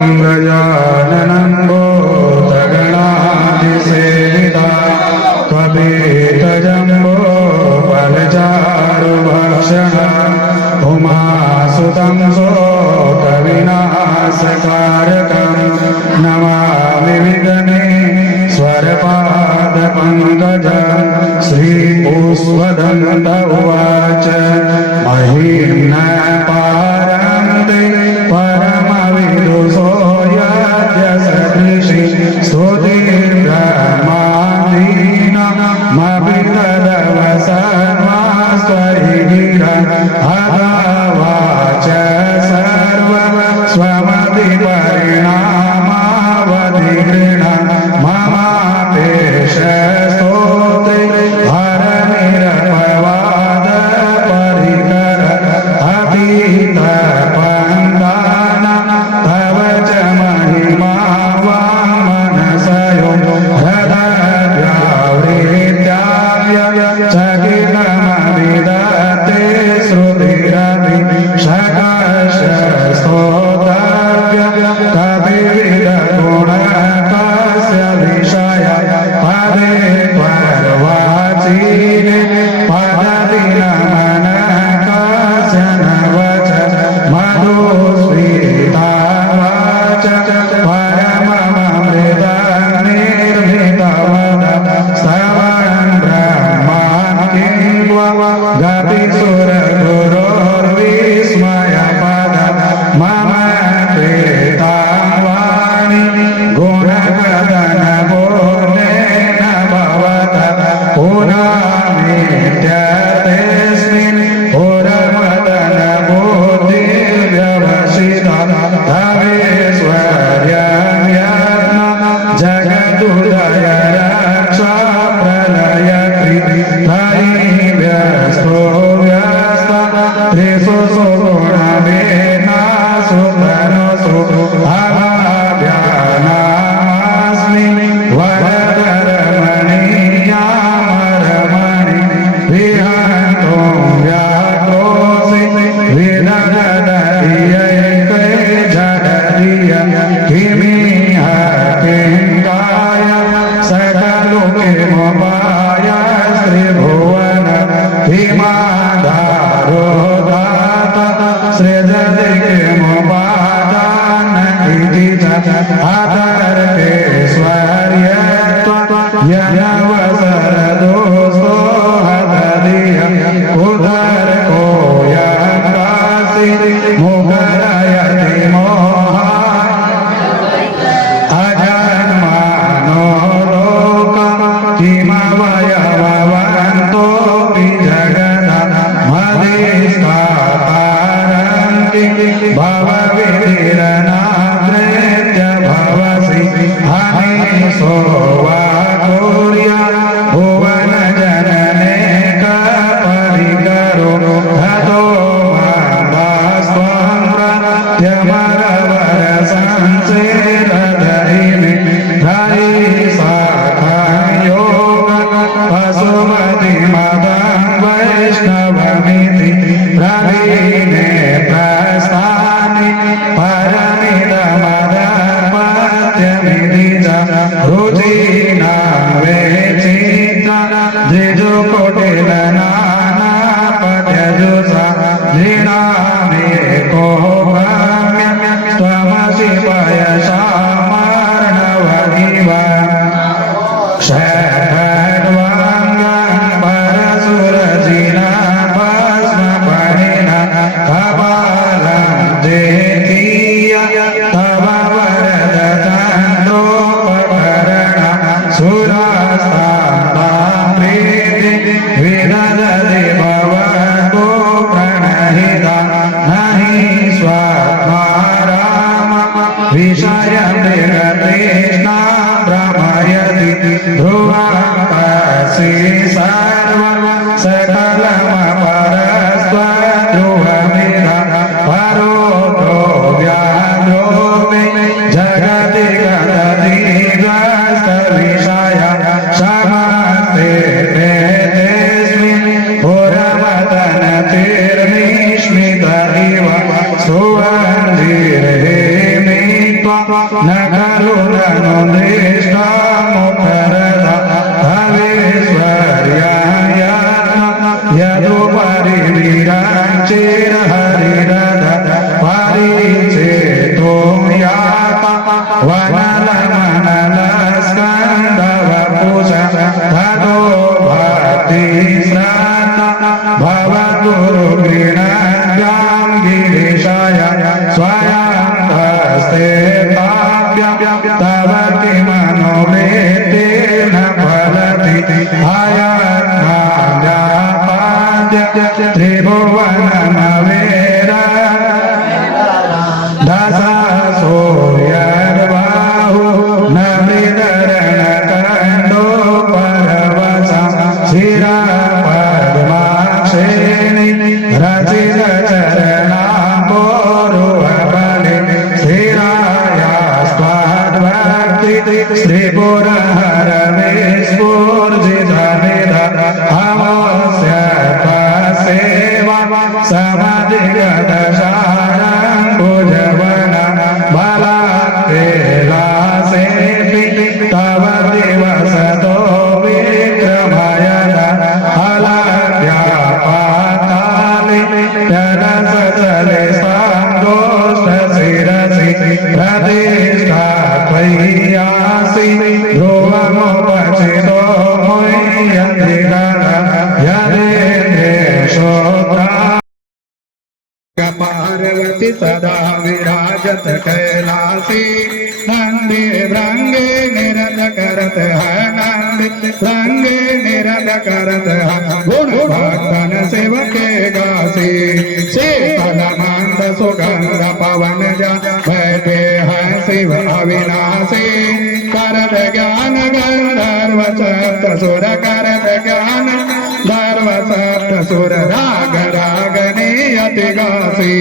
गजाननं भूतगणाधिसेविता त्वमेतजम्बो फलचारुभक्षणम् उमासुतं शोकविनाशकारकं नमामि विघ्नेश्वरपादपङ्कजं श्रीपुष्पदन्त उवाच महीं न पारन्ति परमविदुषो यद्यसदृशि स्तुतिर्ब्रह्मादीनामपि तदव सर्वास्त्वरिगिरः अथवाच सर्वस्वमतिपरिणामावधिगृह्ण ममापेश स्तोत्रे हरनिरपवादपरिकर अतीतपन्दान तव च महिमा वामनसयो हृदयावृत्याय चकितमविदते श्रुतिरपि शकश स्तोतव्य कविविदगुणकस्य विषय पदे पर्वाचीने पदति नमनकस्य नवच मधुस्मितावाच परममृतनिर्मितवद स्तवन् ब्रह्मान् किन्वा गतिसुरगुरोर्विस्मयपद मम कृतावाणि गुणकथनपूर्णेन भवत पुरामेत्यतेऽस्मिन् पुरमदनबुद्धिर्व्यवसिता तवेश्वर्यं यत्न जगदुदय रक्षा प्रलयकृति व्यस्तो व्यस्त त्रिषु सुगुणवेनासु तनुषु अभाव्यानामस्मि वरदरमणीयामरमणि विहन्तुं व्याक्रोऽसि विदधदधियैके जडधिय किमिह किङ्काय सकलो किमुपाय श्रीभुवन हिमाधारो दाता सृजति किमुपादान इति च अतर्केश्वर्यत्वयनवसरदोषो हतधिय उदरको यत्कासि मुखरयति मोहान् अजन्मानो लोकं किमवयववन्तोऽपि जगतः मदिष्टातारन्ति भवविधिरनाद्रेत्य भवसि हनीशो वा कुर्या भुवनजनने कपरिकरो हतो मास्त्वं प्रत्यमरवरसंसेदधरिमि हरि साखयोग पशुमतिमतं वैष्णवमिति प्रवीणे प्रस्थानि परमिदमदपत्यमिति च रुचीनां वेचिता द्विजुकुटिलनानापद्यजुषा दृढामेको गम्य त्वमसि पयसामर्णवदिव षड्वाङ्गं परशुरजिना भस्मपणिना कपालं देतीय तव वरदतन्त्रोपकरण सुरास्तां प्रीति विदधति भवतो प्रणहिता नहि स्वात्माराम विषयमृगतृष्णा भ्रमयति ध्रुवं सर्वं सकलमपरस्त्वध्रुवमिद परो व्याघ्रो मे जगति गतधिग्रस्तविषय समस्ते तेऽस्मिन् पुरमदनतिर्निश्मित इव सुवन्दिर्हे मे त्वा न खलु ननु दृष्टमुपरधवेश्वर्याय यदुपरि विरञ्चिरहरिरध परिचेतो यात वनलमनलस्कन्धवपुष ततो भक्तिश्रद्ध भवगुरुगृणाभ्यां गिरीशाय स्वयं हस्ते तव किमनुवृत्तिर्न फलति अयत्नाद्यापाद्य त्रिभुवनमवेर दशसूर्यर्बाहु न विदरणकण्डो परवशं शिरपद्माक्षेणि रचितचरणाम्बोरुहबले स्थिरायास्त्वद्भक्ति श्रीपुरहरविस्फूर्जितविद अवस्य त्वसेवा समधिगतशारङ्कुजवन बलात्केलासेऽपि तव दिवसतो विक्रमयद अलव्यापाताले यदसचले साङ्गोष्ठशिरसि प्रतिष्ठा त्वय्यासि ध्रुवमुपचितो मुह्यन्तिरद यदेन्द्रेशोत्रा पार्वती सदा विराजत कैलासी नंदी भृंगे निरत करत है नंदी भृंगे निरत करत है गुण भक्तन सेवके गासी शीतल मंद सुगंध पवन जा बैठे हैं शिव अविनाशी करत ज्ञान गंधर्व सप्त सुर करत ज्ञान धर्व सप्त सुर राग रागनी अति गासी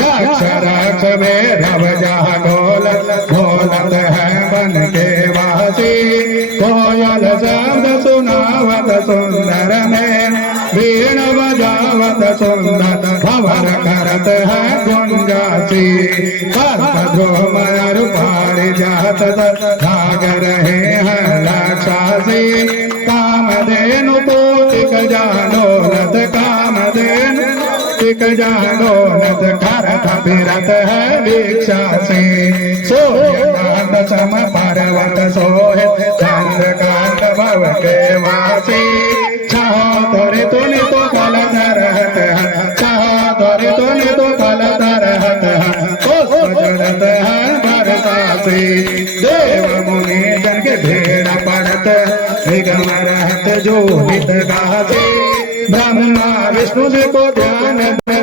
यक्ष राक्ष भैरव जह ढोलत ढोलत है बन के वासी कोयल शब्द सुनावत सुंदर में वीण बजावत सुंदर भवर करत है गुंजासी कर्क ध्रुमर पारि जात भाग रहे हैं राक्षसी कामधेनु पोतिक जानोरथ कामधेनु टिक जानोरथ करत फिरत है दीक्षा से सूर्यकांत सम पर्वत सोहे चंद्रकांत भव के वासी चाहो तोरे तूने तो कल धरत है चाहो तोरे तूने तो कल धरत है पुष्प जड़त है बरसासी देव मुनि जन के भेड़ पड़त निगम रहत जो हित गासी ब्रह्मा विष्णु जी को ध्यान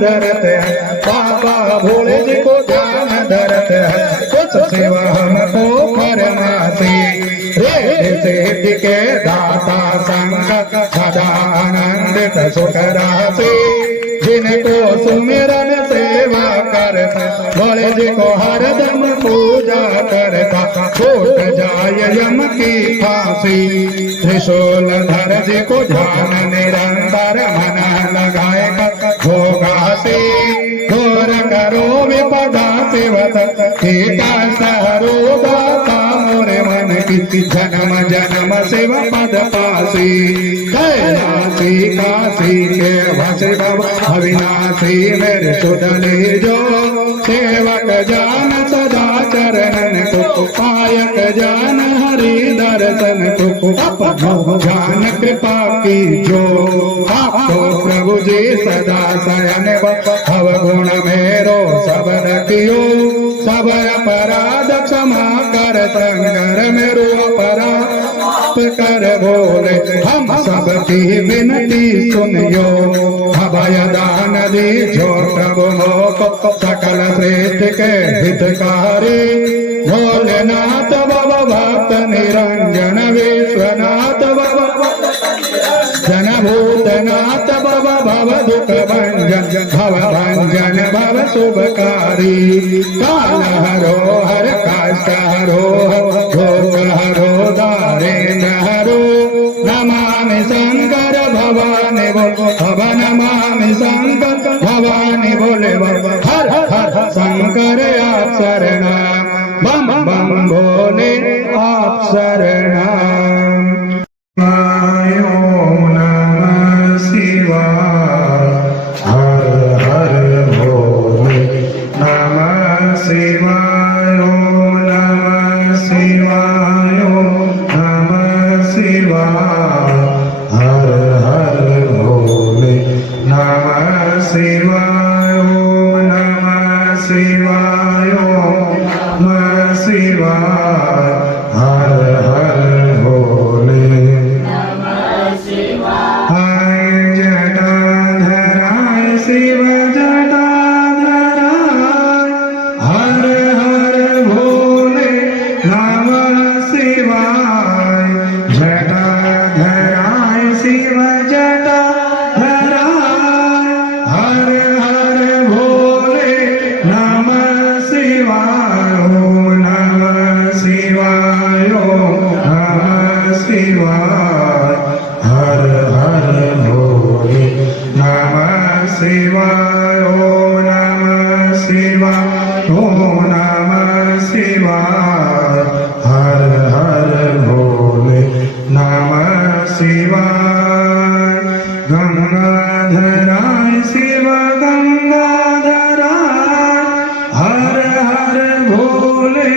धरत है बाबा भोले जी को ध्यान धरत है कुछ सेवा हमको फरमासी सिद्धि के दाता संग सदा आनंदित सुख राशि जिनको सुमिरन सेवा करता भोले जी को हरदम पूजा करता छूट जाय यम की फांसी त्रिशूल धर जी को ध्यान निरंतर मन लगाए भोगासी घोर करो विपदा सेवत सहरो दाता मोरे मन की जन्म जन्म शिव पद पासी कैलासी काशी के भसे अविनाशी मेरे सुधले जो सेवक जान सदा चरणन को पायक जान हरि दर्शन को अपनो जान कृपा की जो आपको प्रभु जी सदा शयन भव गुण मेरो सब रखियो सब अपराध क्षमा कर संगर मेरो अपराध कर बोले हम सबकी विनती सुनियो अभय दान दीजो प्रभु मोको सकल श्रेष्ठ के हितकारी भोलेनाथ बाबा भक्त निरंजन विश्वनाथ बाबा जन भूतनाथ बाबा भव दुख भंजन भव भंजन भव शुभकारी काल हरो हर काष्ट हरो भोग हरो दारेन्द्र हरो नमामि शंकर भवानी बोल भव नमामि शंकर भवानी बोले हर हर शंकर आप शरणा बम बम भोले आप शरणम। ओम नमः शिवाय हर हर भोले नमः शिवाय ओम नमः शिवाय ओम नमः शिवाय हर हर भोले नमः शिवाय ओम नमः शिवाय ओम नमः शिवाय हर हर भोले हाय जटाधराय शिव जटाधराय हर हर भोले नमः शिवाय जटाधराय शिव जटाधराय हर हर भोले नमः शिवाय ओम नमः शिवाय ओम नमः शिवाय हर हर भोले नमः शिवाय ओम नमः शिवाय ओम नमः शिवाय हर हर भोले नमः शिवाय गंगाधराय शिव गंगाधराय हर हर भोले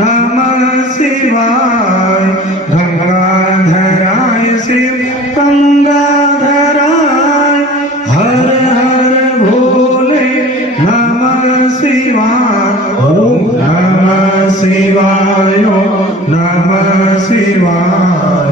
नमः शिवाय गंगाधराय शिव गंगाधराय हर हर भोले नमः शिवाय ओम नमः शिवाय ओम नमः शिवाय